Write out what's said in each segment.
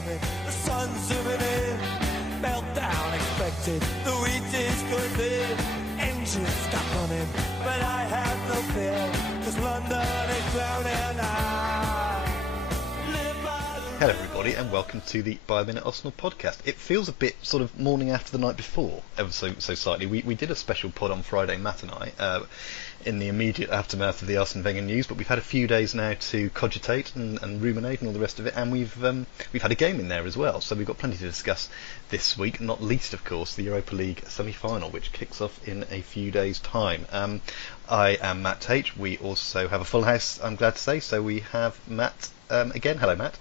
coming, the sun's zooming in, meltdown expected, the wheat is good there, engines stop running, but I have no fear, cause London is drowning. Hello everybody and welcome to the By a Minute Arsenal podcast. It feels a bit sort of morning after the night before, ever so slightly. We did a special pod on Friday, Matt and I, in the immediate aftermath of the Arsene Wenger news, but we've had a few days now to cogitate and ruminate and all the rest of it, and we've had a game in there as well, so we've got plenty to discuss this week, not least of course the Europa League semi-final, which kicks off in a few days' time. I am Matt Tate. We also have a full house, I'm glad to say, so we have Matt again. Hello Matt.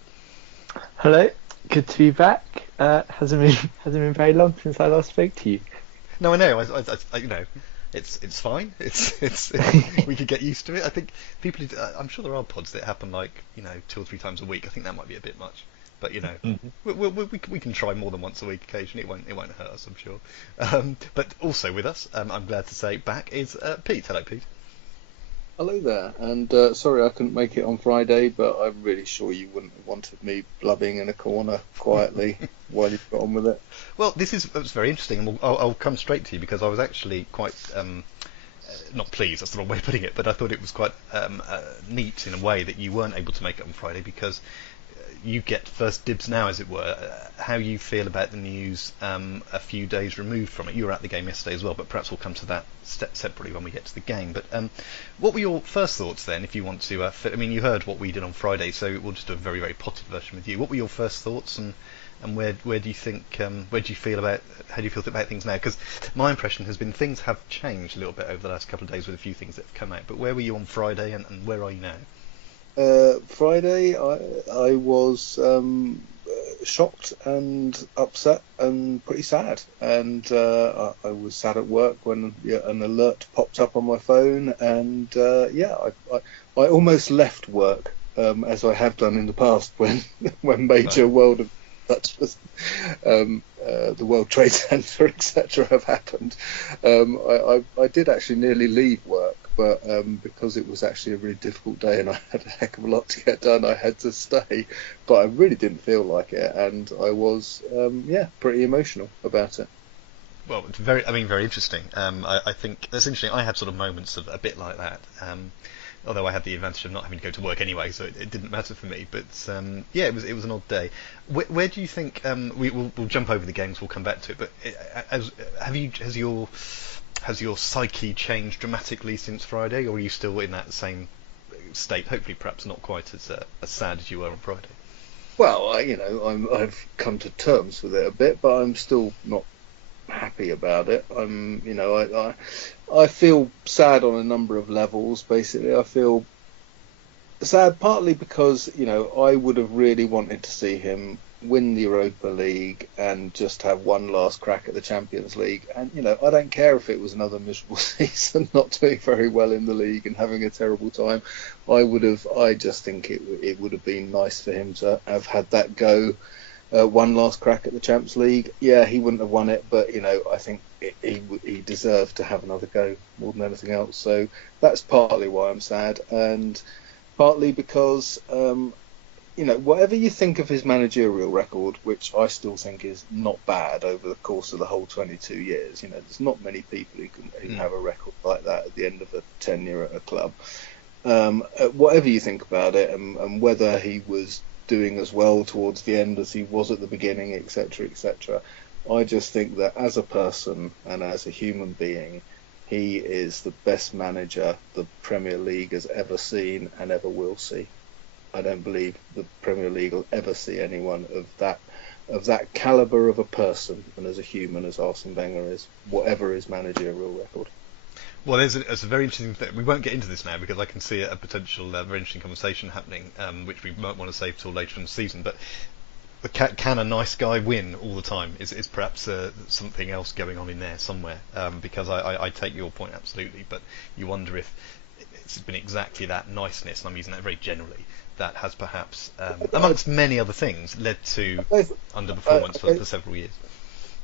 Hello, good to be back. Hasn't been very long since I last spoke to you. No, I know. I you know, it's fine. It's we could get used to it. I think people. I'm sure there are pods that happen like 2 or 3 times a week. I think that might be a bit much, but we can try more than once a week occasionally. It won't hurt us, I'm sure. But also with us, I'm glad to say, back is Pete. Hello, Pete. Hello there, and sorry I couldn't make it on Friday, but I'm really sure you wouldn't have wanted me blubbing in a corner quietly while you got on with it. Well, it's very interesting, and I'll come straight to you because I was actually quite not pleased, that's the wrong way of putting it, but I thought it was quite neat in a way that you weren't able to make it on Friday because you get first dibs now, as it were. How you feel about the news a few days removed from it. You were at the game yesterday as well, but perhaps we'll come to that separately when we get to the game. But what were your first thoughts then, if you want to? I mean, you heard what we did on Friday, so we'll just do a very, very potted version with you. What were your first thoughts, and where do you think, how do you feel about things now? Because my impression has been things have changed a little bit over the last couple of days with a few things that have come out. But where were you on Friday, and where are you now? Friday, I was shocked and upset and pretty sad, and I was sad at work when an alert popped up on my phone, and I almost left work, as I have done in the past when major world events such as the World Trade Center, etc., have happened. I did actually nearly leave work, but because it was actually a really difficult day and I had a heck of a lot to get done, I had to stay. But I really didn't feel like it, and I was pretty emotional about it. Well, it's very interesting. I think that's interesting. I had sort of moments of a bit like that. Although I had the advantage of not having to go to work anyway, so it didn't matter for me. But it was an odd day. Where do you think we'll jump over the games? We'll come back to it. But has your psyche changed dramatically since Friday, or are you still in that same state? Hopefully, perhaps not quite as sad as you were on Friday. Well, I've come to terms with it a bit, but I'm still not happy about it. I feel sad on a number of levels. Basically, I feel sad partly because I would have really wanted to see him win the Europa League and just have one last crack at the Champions League. And I don't care if it was another miserable season, not doing very well in the league and having a terrible time. I just think it would have been nice for him to have had that go. One last crack at the Champions League. Yeah, he wouldn't have won it, but I think he deserved to have another go more than anything else. So that's partly why I'm sad, and partly because whatever you think of his managerial record, which I still think is not bad over the course of the whole 22 years. There's not many people who have a record like that at the end of a tenure at a club. Whatever you think about it, and whether he was doing as well towards the end as he was at the beginning, etc., etc., I just think that as a person and as a human being, he is the best manager the Premier League has ever seen and ever will see. I don't believe the Premier League will ever see anyone of that calibre of a person and as a human as Arsene Wenger is, whatever his managerial record. Well, there's a very interesting thing. We won't get into this now because I can see a potential very interesting conversation happening, which we might want to save till later in the season. But can a nice guy win all the time? Is perhaps something else going on in there somewhere? Because I take your point absolutely, but you wonder if it's been exactly that niceness, and I'm using that very generally, that has perhaps, amongst many other things, led to underperformance for several years.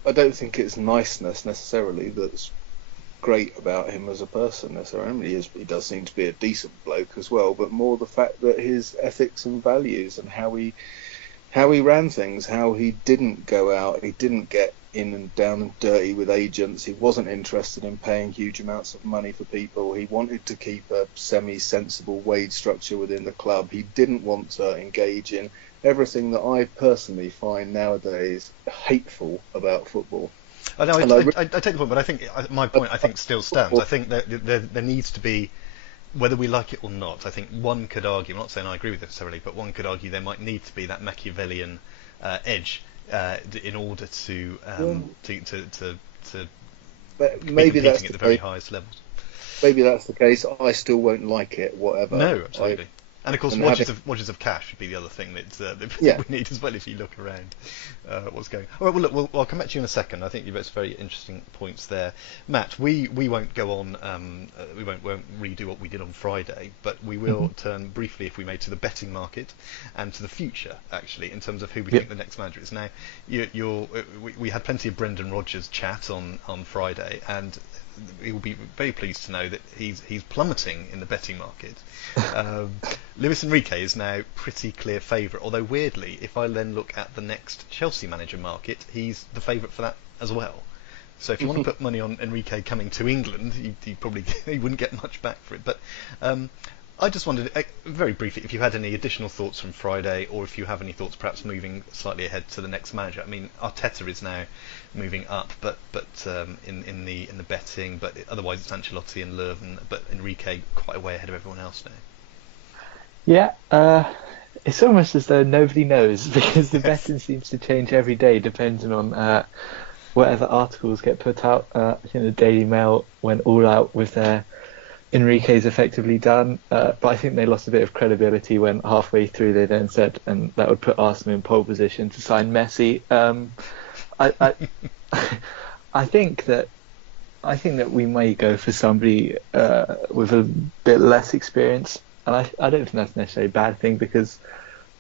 I don't think it's niceness necessarily that's great about him as a person necessarily. He does seem to be a decent bloke as well, but more the fact that his ethics and values and how he how he ran things, how he didn't go out, he didn't get in and down and dirty with agents. He wasn't interested in paying huge amounts of money for people. He wanted to keep a semi-sensible wage structure within the club. He didn't want to engage in everything that I personally find nowadays hateful about football. I know, I take the point, but I think my point still stands. I think that there needs to be, whether we like it or not, I think one could argue, I'm not saying I agree with it necessarily, but one could argue there might need to be that Machiavellian edge in order to but be maybe that's competing at the very highest levels. Maybe that's the case. I still won't like it, whatever. No, absolutely. And of course, watches of cash would be the other thing that we need as well if you look around what's going on. All right, well, look, I'll come back to you in a second. I think you've got some very interesting points there. Matt, we won't go on, we won't redo what we did on Friday, but we will turn briefly, if we may, to the betting market and to the future, actually, in terms of who we think the next manager is. Now, we had plenty of Brendan Rodgers chat on Friday, and you'll be very pleased to know that he's plummeting in the betting market. Luis Enrique is now pretty clear favourite, although weirdly, if I then look at the next Chelsea manager market, he's the favourite for that as well. So if you want to put money on Enrique coming to England, he probably he wouldn't get much back for it. But I just wondered, very briefly, if you had any additional thoughts from Friday, or if you have any thoughts perhaps moving slightly ahead to the next manager. I mean, Arteta is now moving up, but in the betting, but otherwise it's Ancelotti and Leuven, but Enrique quite a way ahead of everyone else now. Yeah, it's almost as though nobody knows, because the betting seems to change every day depending on whatever articles get put out. I think the Daily Mail went all out with their Enrique's effectively done, but I think they lost a bit of credibility when halfway through they then said, and that would put Arsenal in pole position to sign Messi. I think that we may go for somebody with a bit less experience, and I don't think that's necessarily a bad thing, because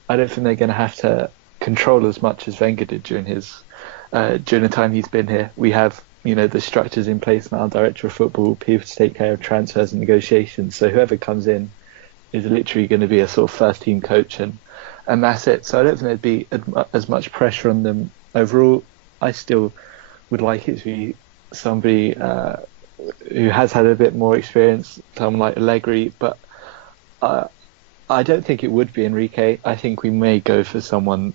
I don't think they're going to have to control as much as Wenger did during the time he's been here. We have, the structures in place now, director of football, people to take care of transfers and negotiations. So whoever comes in is literally going to be a sort of first team coach, and that's it. So I don't think there'd be as much pressure on them overall. I still would like it to be somebody who has had a bit more experience, someone like Allegri, but I don't think it would be Enrique. I think we may go for someone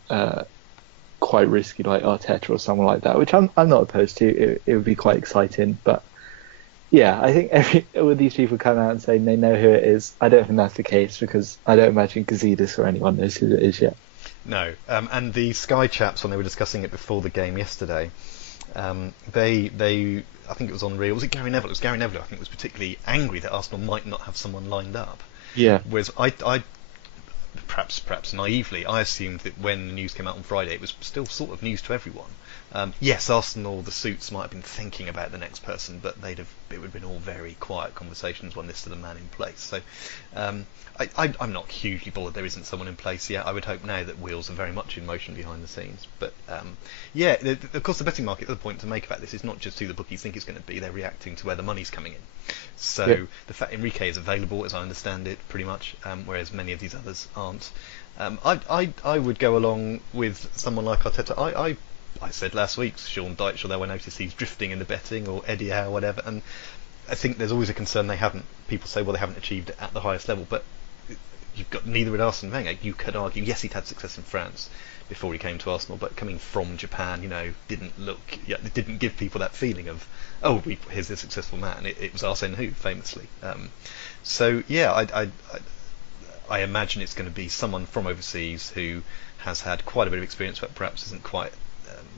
quite risky like Arteta or someone like that, which I'm not opposed to. It would be quite exciting, but yeah, I think all these people come out and saying they know who it is. I don't think that's the case, because I don't imagine Gazidis or anyone knows who it is yet. No, and the Sky chaps, when they were discussing it before the game yesterday, they I think it was on Real. Was it Gary Neville? It was Gary Neville. I think was particularly angry that Arsenal might not have someone lined up. Yeah. Whereas I perhaps naively, I assumed that when the news came out on Friday, it was still sort of news to everyone. Yes, Arsenal, the suits might have been thinking about the next person, but it would have been all very quiet conversations when there's still a man in place. So I'm not hugely bothered there isn't someone in place yet. I would hope now that wheels are very much in motion behind the scenes. But of course, the betting market, the point to make about this is not just who the bookies think it's going to be, they're reacting to where the money's coming in. So the fact Enrique is available, as I understand it, pretty much, whereas many of these others aren't. I would go along with someone like Arteta. I said last week, Sean Dyche, although I noticed he's drifting in the betting, or Eddie Howe, whatever, and I think there's always a concern people say, well, they haven't achieved it at the highest level, but you've got neither with Arsene Wenger. You could argue, yes, he'd had success in France before he came to Arsenal, but coming from Japan, it didn't give people that feeling of, oh, here's a successful man. It was Arsene who, famously. I imagine it's going to be someone from overseas who has had quite a bit of experience, but perhaps isn't quite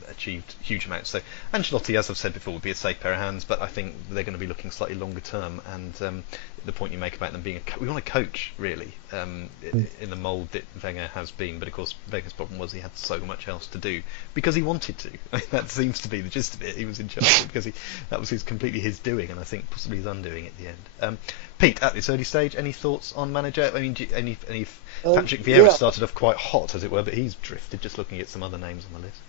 achieved huge amounts. So Ancelotti, as I've said before, would be a safe pair of hands, but I think they're going to be looking slightly longer term, and the point you make about them being we want a coach, really, in the mould that Wenger has been, but of course Wenger's problem was he had so much else to do because he wanted to. I mean, that seems to be the gist of it. He was in charge because that was completely his doing, and I think possibly his undoing at the end. Pete, at this early stage, any thoughts on manager? I mean, Patrick Vieira started off quite hot, as it were, but he's drifted, just looking at some other names on the list.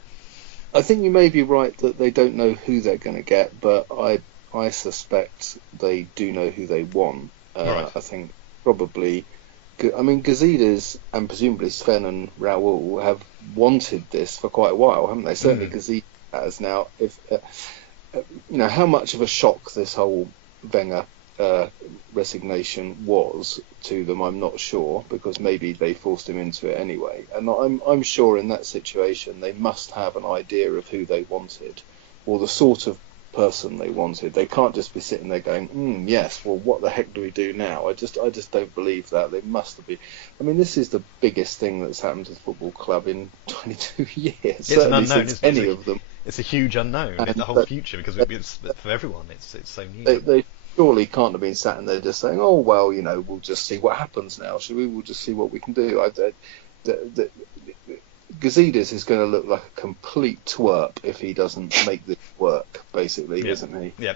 I think you may be right that they don't know who they're going to get, but I suspect they do know who they want. Right. I think probably I mean, Gazidis and presumably Sven and Raoul have wanted this for quite a while, haven't they? Certainly Gazidis has. Now, if how much of a shock this whole Wenger resignation was to them, I'm not sure, because maybe they forced him into it anyway. And I'm sure in that situation they must have an idea of who they wanted, or the sort of person they wanted. They can't just be sitting there going, yes, well, what the heck do we do now? I just don't believe that. They must have been. I mean, this is the biggest thing that's happened to the football club in 22 years. It's an unknown, isn't any of them. It's a huge unknown in the whole future, because it's for everyone. It's so new. They surely can't have been sat in there just saying, oh, well, we'll just see what happens now. We'll just see what we can do. Gazidis is going to look like a complete twerp if he doesn't make this work, basically, isn't he? Yeah,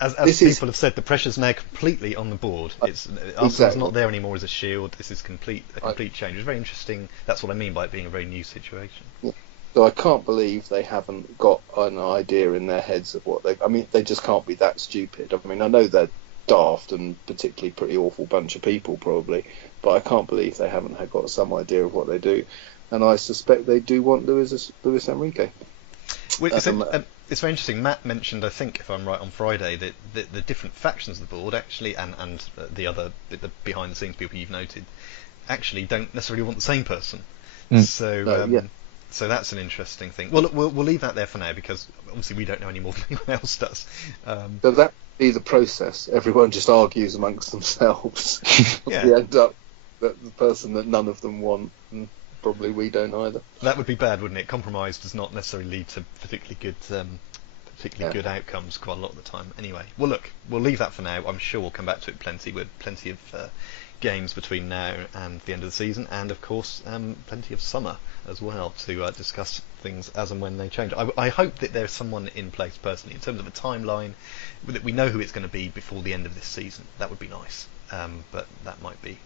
as people have said, the pressure's now completely on the board. Arsenal's not there anymore as a shield. This is a complete change. It's very interesting. That's what I mean by it being a very new situation. Yeah. So I can't believe they haven't got an idea in their heads of what they just can't be that stupid. I mean, I know they're daft and particularly pretty awful bunch of people probably, but I can't believe they haven't got some idea of what they do. And I suspect they do want Luis Enrique. Well, it's very interesting. Matt mentioned, I think, if I'm right, on Friday, that the different factions of the board actually, and the behind the scenes people you've noted, actually don't necessarily want the same person. So that's an interesting thing. Well, we'll leave that there for now, because obviously we don't know any more than anyone else does. So that would be the process. Everyone just argues amongst themselves. Yeah. We end up the person that none of them want. And probably we don't either. That would be bad, wouldn't it? Compromise does not necessarily lead to particularly good outcomes quite a lot of the time. Anyway, well, look, we'll leave that for now. I'm sure we'll come back to it plenty, with plenty of games between now and the end of the season, and of course plenty of summer as well to discuss things as and when they change. I hope that there's someone in place personally in terms of a timeline, that we know who it's going to be before the end of this season. That would be nice, but that might be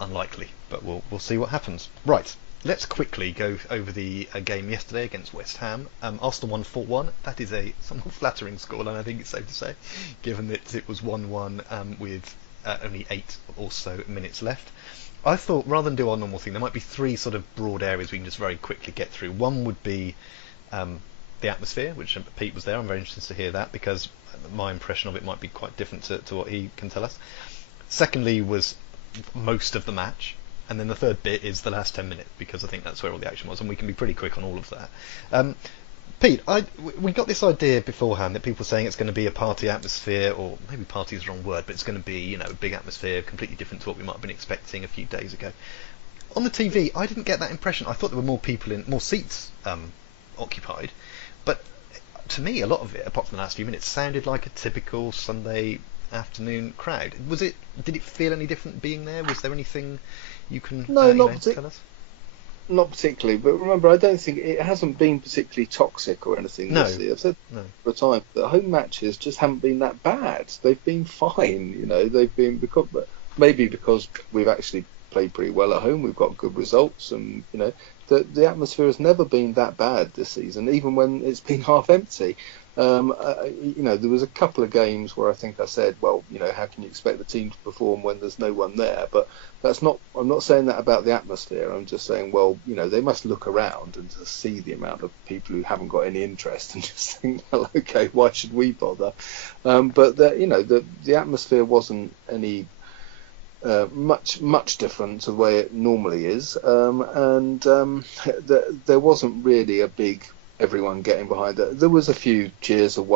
unlikely, but we'll see what happens. Right, let's quickly go over the game yesterday against West Ham. Arsenal won 4-1. That is a somewhat flattering score, and I think it's safe to say, given that it was 1-1 with only 8 or so minutes left. I thought, rather than do our normal thing, there might be 3 sort of broad areas we can just very quickly get through. One would be the atmosphere, which Pete was there. I'm very interested to hear that, because my impression of it might be quite different to what he can tell us. Secondly was most of the match, and then the third bit is the last 10 minutes, because I think that's where all the action was, and we can be pretty quick on all of that. Pete, we got this idea beforehand that people were saying it's going to be a party atmosphere, or maybe party is the wrong word, but it's going to be, a big atmosphere, completely different to what we might have been expecting a few days ago. On the TV, I didn't get that impression. I thought there were more seats occupied, but to me, a lot of it, apart from the last few minutes, sounded like a typical Sunday afternoon crowd. Did it feel any different being there? Was there anything you can tell us? Not particularly, but remember, I don't think it hasn't been particularly toxic or anything this year. I've said for a time that home matches just haven't been that bad. They've been fine, They've been because we've actually played pretty well at home. We've got good results, and the atmosphere has never been that bad this season, even when it's been half empty. There was a couple of games where I think I said, well, how can you expect the team to perform when there's no one there? But I'm not saying that about the atmosphere. I'm just saying, well, they must look around and just see the amount of people who haven't got any interest and just think, well, okay, why should we bother? But the atmosphere wasn't any much different to the way it normally is, and there wasn't really a big everyone getting behind it. There was a few cheers of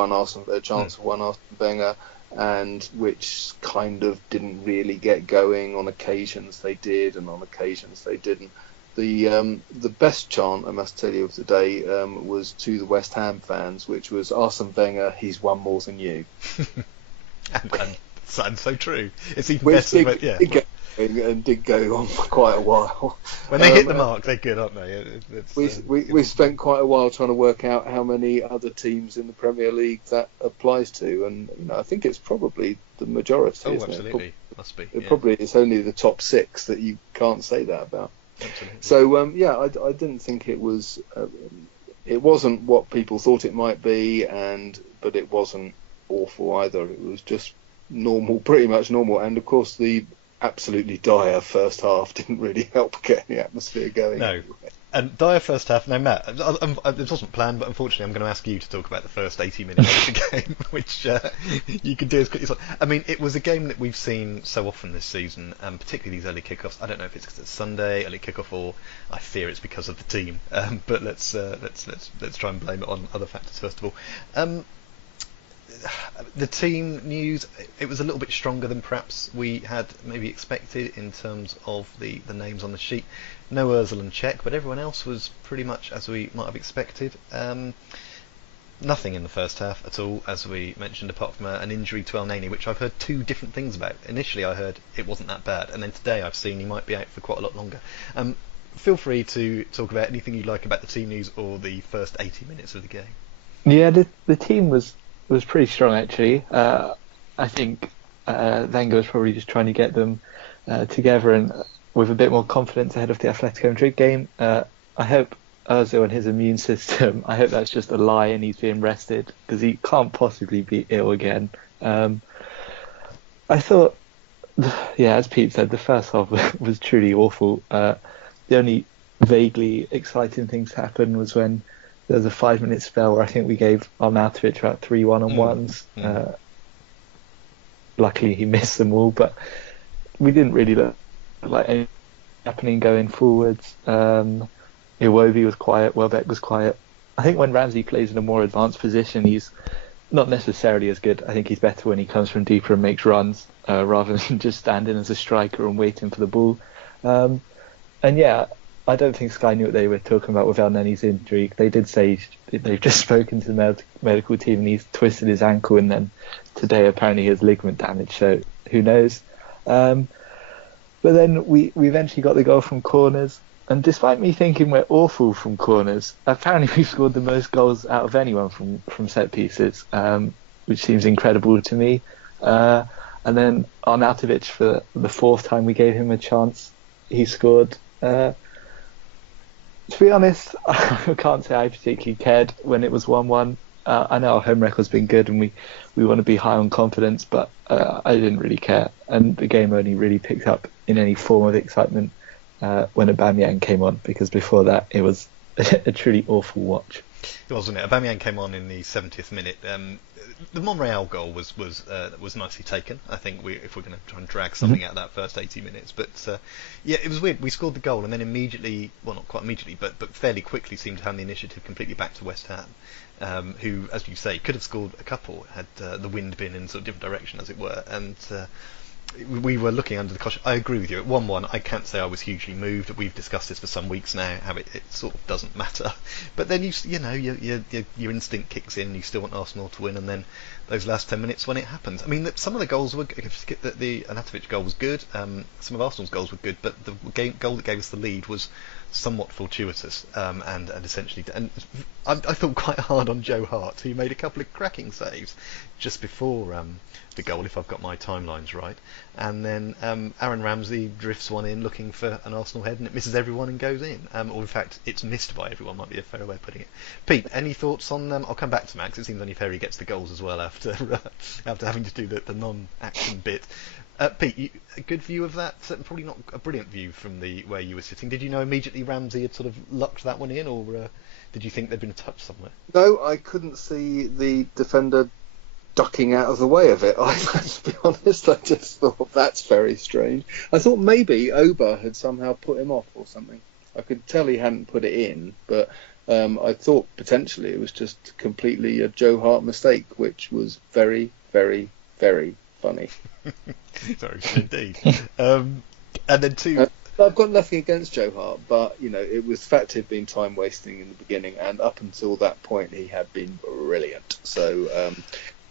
chants of one Arsene Wenger, and which kind of didn't really get going. On occasions they did, and on occasions they didn't. The best chant, I must tell you, of the day was to the West Ham fans, which was Arsene Wenger, he's won more than you. and so true. It's even better. And did go on for quite a while. When they hit the mark, they're good, aren't they? We spent quite a while trying to work out how many other teams in the Premier League that applies to, and I think it's probably the majority. Oh, absolutely, must be. Probably it's only the top 6 that you can't say that about. Absolutely. So I didn't think it was. It wasn't what people thought it might be, but it wasn't awful either. It was just normal, pretty much normal, and of course the absolutely dire first half didn't really help get the atmosphere going. No. Anyway. And dire first half. Now, Matt, this wasn't planned, but unfortunately, I'm going to ask you to talk about the first 80 minutes of the game, which you can do as quickly as possible. I mean, it was a game that we've seen so often this season, particularly these early kickoffs. I don't know if it's because it's Sunday early kickoff, or I fear it's because of the team. But let's try and blame it on other factors first of all. The team news, it was a little bit stronger than perhaps we had maybe expected in terms of the names on the sheet. No Ozil and Czech, but everyone else was pretty much as we might have expected. Nothing in the first half at all, as we mentioned, apart from an injury to El Neni, which I've heard two different things about. Initially I heard it wasn't that bad, and then today I've seen he might be out for quite a lot longer. Feel free to talk about anything you like about the team news or the first 80 minutes of the game. Yeah, the team was pretty strong actually. I think Wenger was probably just trying to get them together and with a bit more confidence ahead of the Atletico Madrid game. I hope Ozil and his immune system, I hope that's just a lie and he's being rested, because he can't possibly be ill again. I thought, yeah, as Pete said, the first half was truly awful. The only vaguely exciting things happened was when there was a 5-minute spell where I think we gave Arnautovic about 3 one-on-ones. Luckily he missed them all, but we didn't really look like anything happening going forwards. Iwobi was quiet, Welbeck was quiet. I think when Ramsey plays in a more advanced position, he's not necessarily as good. I think he's better when he comes from deeper and makes runs, rather than just standing as a striker and waiting for the ball. And yeah, I don't think Sky knew what they were talking about with El Neni's injury. They did say they've just spoken to the medical team and he's twisted his ankle, and then today apparently he has ligament damage, so who knows. But then we eventually got the goal from corners, and despite me thinking we're awful from corners, apparently we've scored the most goals out of anyone from set pieces, which seems incredible to me. And then Arnautovic, for the 4th time we gave him a chance, he scored. To be honest, I can't say I particularly cared when it was 1-1. I know our home record's been good and we want to be high on confidence, but I didn't really care. And the game only really picked up in any form of excitement when Aubameyang came on, because before that it was a truly awful watch. It was, wasn't it? Aubameyang came on in the 70th minute. The Monreal goal was nicely taken. I think if we're going to try and drag something out of that first 80 minutes, but yeah, it was weird. We scored the goal and then immediately, well, not quite immediately, but fairly quickly seemed to hand the initiative completely back to West Ham, who, as you say, could have scored a couple had the wind been in sort of different direction, as it were, and. We were looking under the caution. I agree with you. At 1-1, I can't say I was hugely moved. We've discussed this for some weeks now, how it sort of doesn't matter. But then your instinct kicks in. You still want Arsenal to win, and then those last 10 minutes when it happens. I mean, some of the goals were. The Arnautovic goal was good. Some of Arsenal's goals were good, but the goal that gave us the lead was somewhat fortuitous, and essentially. And I thought quite hard on Joe Hart, who made a couple of cracking saves just before the goal, if I've got my timelines right. And then Aaron Ramsey drifts one in looking for an Arsenal head, and it misses everyone and goes in. Or in fact, it's missed by everyone, might be a fair way of putting it. Pete, any thoughts on them? I'll come back to Max. It seems only fair he gets the goals as well after having to do the non-action bit. Pete, a good view of that? Probably not a brilliant view from where you were sitting. Did you know immediately Ramsey had sort of lucked that one in, or did you think there'd been a touch somewhere? No, I couldn't see the defender ducking out of the way of it. To be honest, I just thought that's very strange. I thought maybe Oba had somehow put him off or something. I could tell he hadn't put it in, but I thought potentially it was just completely a Joe Hart mistake, which was very, very, very funny. Sorry, indeed. And then two. I've got nothing against Joe Hart, but it was fact he'd been time wasting in the beginning, and up until that point he had been brilliant. So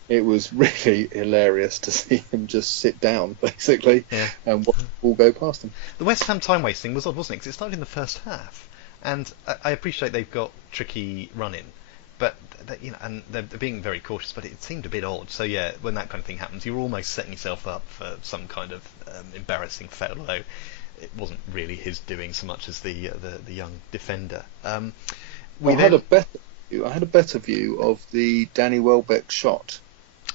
it was really hilarious to see him just sit down, basically, and watch the ball go past him. The West Ham time wasting was odd, wasn't it? Because it started in the first half, and I appreciate they've got tricky run-in, but and they're being very cautious. But it seemed a bit odd. So yeah, when that kind of thing happens, you're almost setting yourself up for some kind of embarrassing fail. Although it wasn't really his doing so much as the young defender. I had a better view of the Danny Welbeck shot.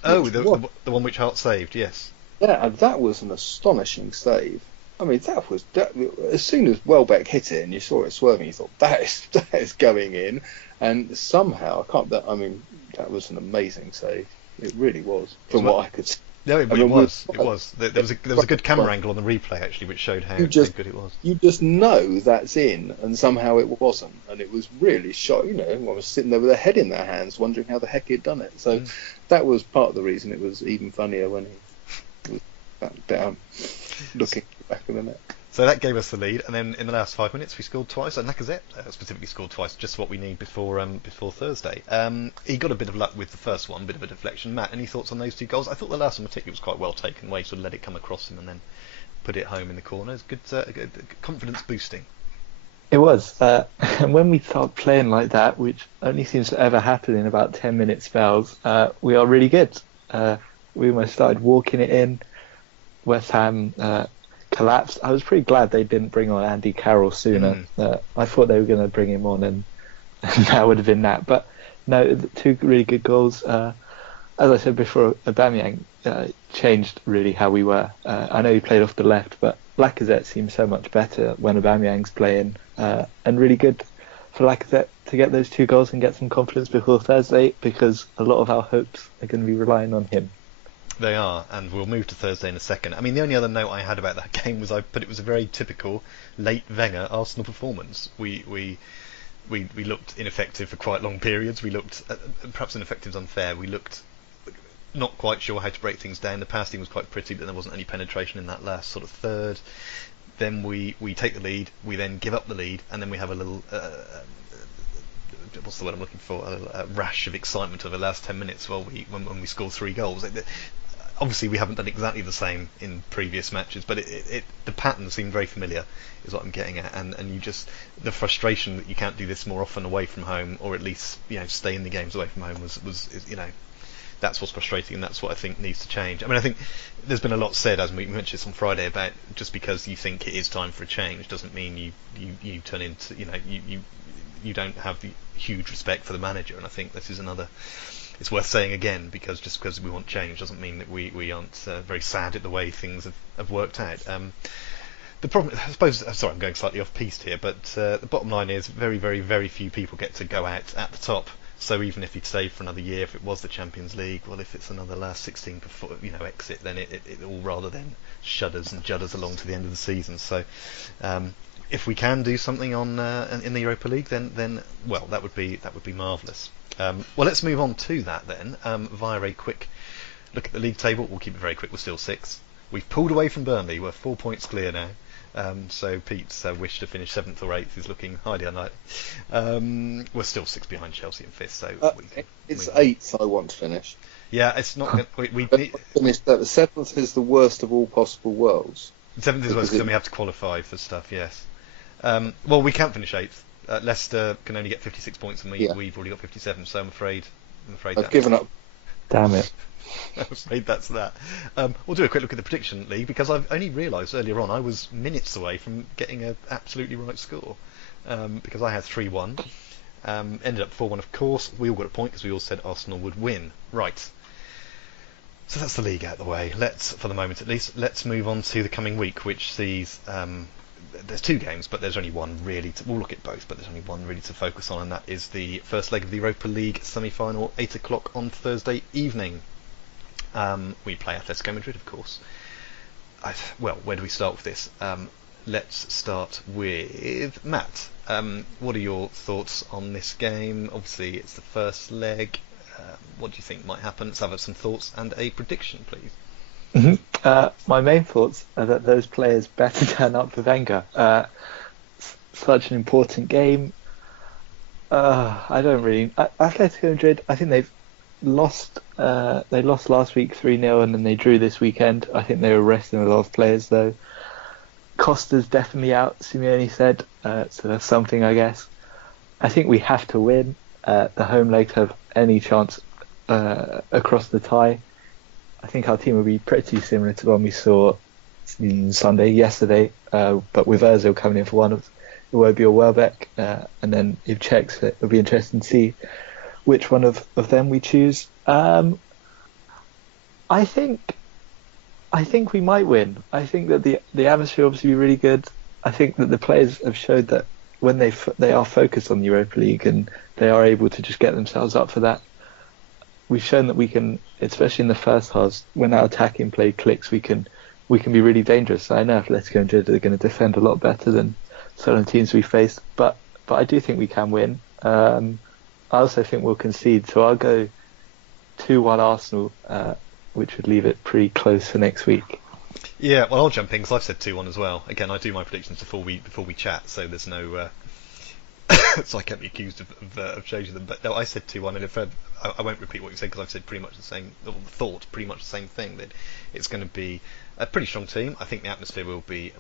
Oh, the one which Hart saved, yes. Yeah, and that was an astonishing save. I mean, that, as soon as Welbeck hit it and you saw it swerving, you thought that is going in, and somehow that was an amazing save. It really was, from what I could see. No, it was. There was a good camera angle on the replay actually, which showed how good it was. You just know that's in, and somehow it wasn't, and it was really shot. I was sitting there with their head in their hands, wondering how the heck he'd done it. So that was part of the reason it was even funnier when he was back down, looking back of the net. So that gave us the lead, and then in the last 5 minutes we scored twice, and Lacazette specifically scored twice, just what we need before Thursday. He got a bit of luck with the first one, bit of a deflection. Matt, any thoughts on those two goals? I thought the last one particularly was quite well taken, the way he sort of let it come across him and then put it home in the corner. It's good confidence boosting. It was, and when we start playing like that, which only seems to ever happen in about 10-minute spells, we are really good. We almost started walking it in. West Ham collapsed. I was pretty glad they didn't bring on Andy Carroll sooner. I thought they were going to bring him on, and that would have been that. But no, two really good goals. As I said before, Aubameyang changed really how we were. I know he played off the left, but Lacazette seems so much better when Aubameyang's playing, and really good for Lacazette to get those two goals and get some confidence before Thursday, because a lot of our hopes are going to be relying on him. They are, and we'll move to Thursday in a second. I mean, the only other note I had about that game was it was a very typical late Wenger Arsenal performance. We looked ineffective for quite long periods. We looked, perhaps ineffective is unfair, we looked not quite sure how to break things down. The passing was quite pretty, but there wasn't any penetration in that last sort of third. Then we take the lead, we then give up the lead, and then we have a little... what's the word I'm looking for? A rash of excitement over the last 10 minutes when we score 3 goals. Obviously, we haven't done exactly the same in previous matches, but the pattern seemed very familiar, is what I'm getting at. And you just, the frustration that you can't do this more often away from home, or at least stay in the games away from home was that's what's frustrating, and that's what I think needs to change. I mean, I think there's been a lot said, as we mentioned this on Friday, about just because you think it is time for a change doesn't mean you turn into you don't have the huge respect for the manager. And I think this is another. It's worth saying again, because just because we want change doesn't mean that we aren't very sad at the way things have worked out. The problem, I suppose, sorry, I'm going slightly off piste here, but the bottom line is very, very, very few people get to go out at the top. So even if he'd stayed for another year, if it was the Champions League, well, if it's another last 16 before, exit, then it all rather than shudders and judders along to the end of the season. So if we can do something on in the Europa League, then well, that would be marvellous. Well, let's move on to that then, via a quick look at the league table. We'll keep it very quick. We're still 6th. We've pulled away from Burnley. We're 4 points clear now. So Pete's wish to finish 7th or 8th is looking highly unlikely. We're still 6 behind Chelsea in 5th. So it's 8th I want to finish. Yeah, it's not. We finish that. The 7th is the worst of all possible worlds. 7th is worse because then we have to qualify for stuff. Yes. Well, we can't finish 8th. Leicester can only get 56 points, and we've already got 57. So I'm afraid I've given up. Damn it. I'm afraid that's that. We'll do a quick look at the prediction league, because I've only realised earlier on I was minutes away from getting an absolutely right score, because I had 3-1. Ended up 4-1, of course. We all got a point because we all said Arsenal would win. Right. So that's the league out of the way. For the moment at least, let's move on to the coming week, which sees... there's 2 games, but there's only one really. We'll look at both, but there's only one really to focus on, and that is the first leg of the Europa League semi-final, 8 o'clock on Thursday evening. We play Atletico Madrid, of course. Well, where do we start with this? Let's start with Matt. What are your thoughts on this game? Obviously, it's the first leg. What do you think might happen? Let's have some thoughts and a prediction, please. Mm-hmm. My main thoughts are that those players better turn up for Wenger. Such an important game. Atletico Madrid, I think they've lost. They lost last week 3-0, and then they drew this weekend. I think they were resting a lot of players though. Costa's definitely out, Simeone said, so that's something, I guess. I think we have to win. The home legs have any chance across the tie. I think our team will be pretty similar to one we saw yesterday, but with Ozil coming in for one, it won't be a Welbeck, and then if checks, it'll be interesting to see which one of them we choose. I think I think we might win. I think that the atmosphere will obviously be really good. I think that the players have showed that when they are focused on the Europa League and they are able to just get themselves up for that, we've shown that we can, especially in the first half, when our attacking play clicks, we can be really dangerous. I know Atletico Madrid are going to defend a lot better than certain teams we faced, but I do think we can win. I also think we'll concede, so I'll go 2-1 Arsenal, which would leave it pretty close for next week. Yeah, well, I'll jump in because I've said 2-1 as well. Again, I do my predictions before we chat, so there's no so I can't be accused of changing them. But no, I said 2-1, and if I won't repeat what you said because I've said pretty much the same, or thought pretty much the same thing, that it's going to be a pretty strong team. I think the atmosphere will be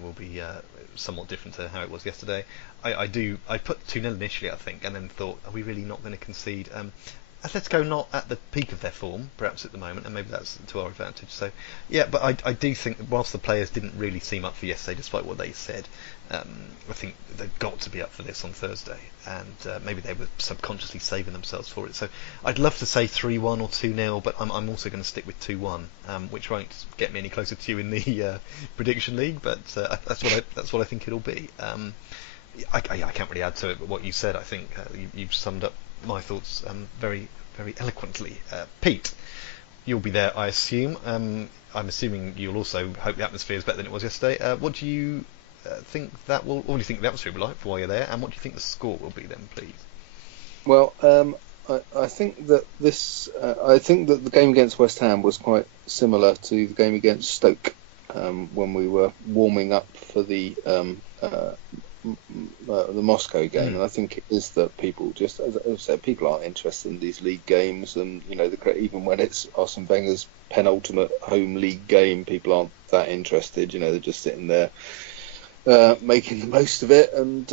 somewhat different to how it was yesterday. I put 2-0 initially, I think, and then thought, are we really not going to concede? Atletico not at the peak of their form, perhaps at the moment, and maybe that's to our advantage. So, yeah, but I do think that whilst the players didn't really seem up for yesterday, despite what they said, I think they've got to be up for this on Thursday, and maybe they were subconsciously saving themselves for it. So, I'd love to say 3-1 or 2-0, but I'm also going to stick with 2-1, which won't get me any closer to you in the prediction league, but that's what I think it'll be. I can't really add to it, but what you said, I think you've summed up my thoughts very, very eloquently. Pete, you'll be there, I assume. I'm assuming you'll also hope the atmosphere is better than it was yesterday. What do you think that will? What do you think the atmosphere will be like for while you're there? And what do you think the score will be then, please? Well, I think that I think that the game against West Ham was quite similar to the game against Stoke when we were warming up for the Moscow game, and I think it is that people just, as I said, people aren't interested in these league games, and even when it's Arsene Wenger's penultimate home league game, people aren't that interested. They're just sitting there making the most of it, and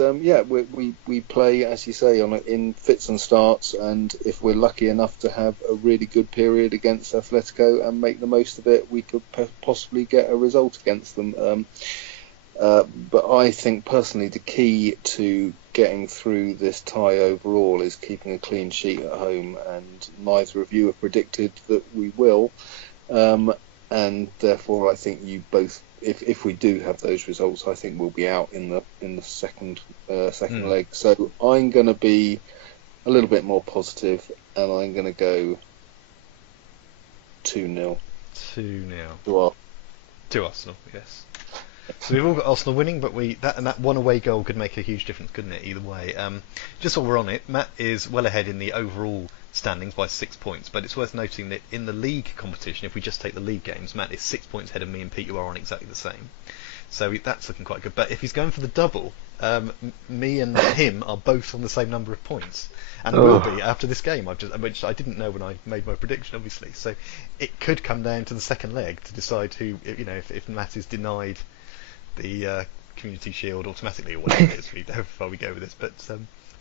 we play, as you say, in fits and starts, and if we're lucky enough to have a really good period against Atletico and make the most of it, we could possibly get a result against them. But I think personally the key to getting through this tie overall is keeping a clean sheet at home, and neither of you have predicted that we will, and therefore I think you both, if we do have those results, I think we'll be out in the second leg. So I'm going to be a little bit more positive, and I'm going to go 2-0. 2-0 to Arsenal, yes. So we've all got Arsenal winning, but that one away goal could make a huge difference, couldn't it? Either way. Just while we're on it, Matt is well ahead in the overall standings by 6 points, but it's worth noting that in the league competition, if we just take the league games, Matt is 6 points ahead of me and Pete, who are on exactly the same. So that's looking quite good. But if he's going for the double, me and him are both on the same number of points, and will be after this game. Which I didn't know when I made my prediction, obviously. So it could come down to the second leg to decide who, if Matt is denied the Community Shield automatically, or whatever it is, how far we go with this. But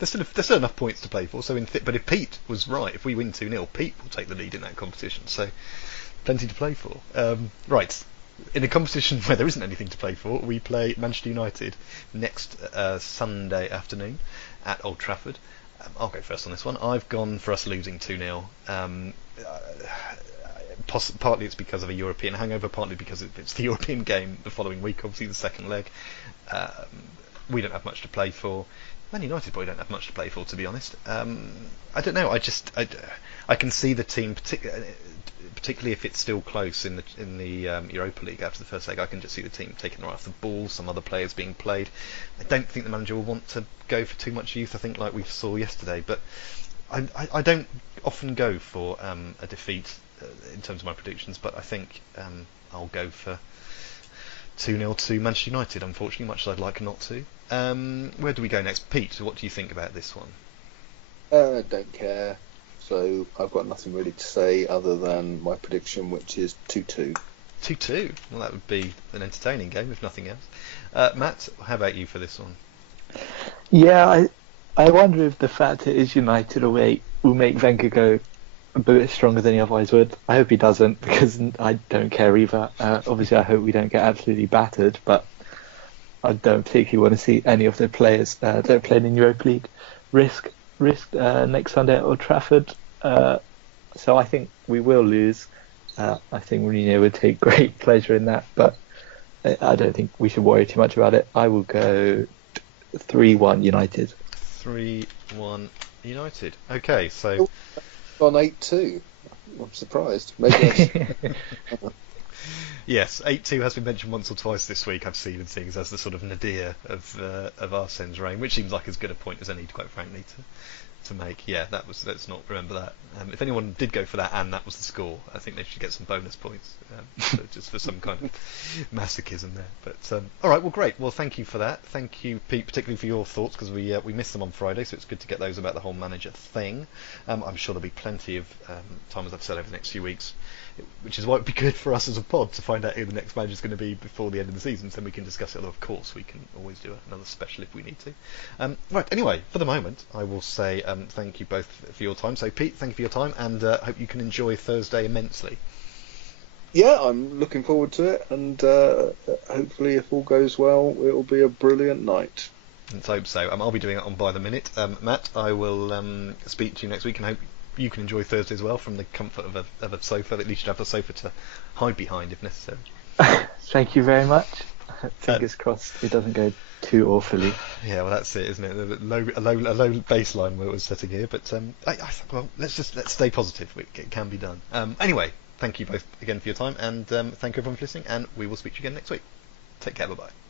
there's still enough points to play for. So but if Pete was right, if we win 2-0, Pete will take the lead in that competition. So plenty to play for. Right. In a competition where there isn't anything to play for, we play Manchester United next Sunday afternoon at Old Trafford. I'll go first on this one. I've gone for us losing 2-0. Partly it's because of a European hangover, partly because it's the European game the following week, obviously the second leg. We don't have much to play for. Man United probably don't have much to play for, to be honest. I don't know. I can see the team, particularly if it's still close in the Europa League after the first leg. I can just see the team taking the right off the ball, some other players being played. I don't think the manager will want to go for too much youth, I think, like we saw yesterday. But I don't often go for a defeat in terms of my predictions, but I think I'll go for 2-0 to Manchester United, unfortunately, much as I'd like not to. Where do we go next? Pete, what do you think about this one? Don't care. So I've got nothing really to say other than my prediction, which is 2-2. 2-2? Well, that would be an entertaining game, if nothing else. Matt, how about you for this one? Yeah, I wonder if the fact it is United away will make Wenger go a bit stronger than he otherwise would. I hope he doesn't, because I don't care either. Obviously, I hope we don't get absolutely battered, but I don't particularly want to see any of the players that are playing in Europa League risk next Sunday at Old Trafford. So I think we will lose. I think Mourinho would take great pleasure in that, but I don't think we should worry too much about it. I will go 3-1 United. 3-1 United. Okay, so On 8-2. I'm surprised. Maybe yes, 8-2 has been mentioned once or twice this week. I've seen and things as the sort of nadir of Arsene's reign, which seems like as good a point as any, quite frankly, to make. Yeah, that was. Let's not remember that. If anyone did go for that and that was the score, I think they should get some bonus points, just for some kind of masochism there. But all right, well, great. Well, thank you for that. Thank you, Pete, particularly for your thoughts, because we missed them on Friday, so it's good to get those about the whole manager thing. I'm sure there'll be plenty of time, as I've said, over the next few weeks, which is why it'd be good for us as a pod to find out who the next manager is going to be before the end of the season, so then we can discuss it. Although, of course, we can always do another special if we need to. Right, anyway, for the moment, I will say thank you both for your time. So, Pete, thank you for your time, and hope you can enjoy Thursday immensely. Yeah, I'm looking forward to it, and hopefully, if all goes well, it'll be a brilliant night. Let's hope so. I'll be doing it on By the Minute. Matt, I will speak to you next week, and hope you can enjoy Thursday as well from the comfort of a sofa. At least you have the sofa to hide behind if necessary. Thank you very much. Fingers crossed it doesn't go too awfully. Yeah, well, that's it, isn't it? A low baseline we're setting here, but well, let's stay positive. It can be done. Anyway, thank you both again for your time, and thank you everyone for listening, and we will speak to you again next week. Take care, bye bye.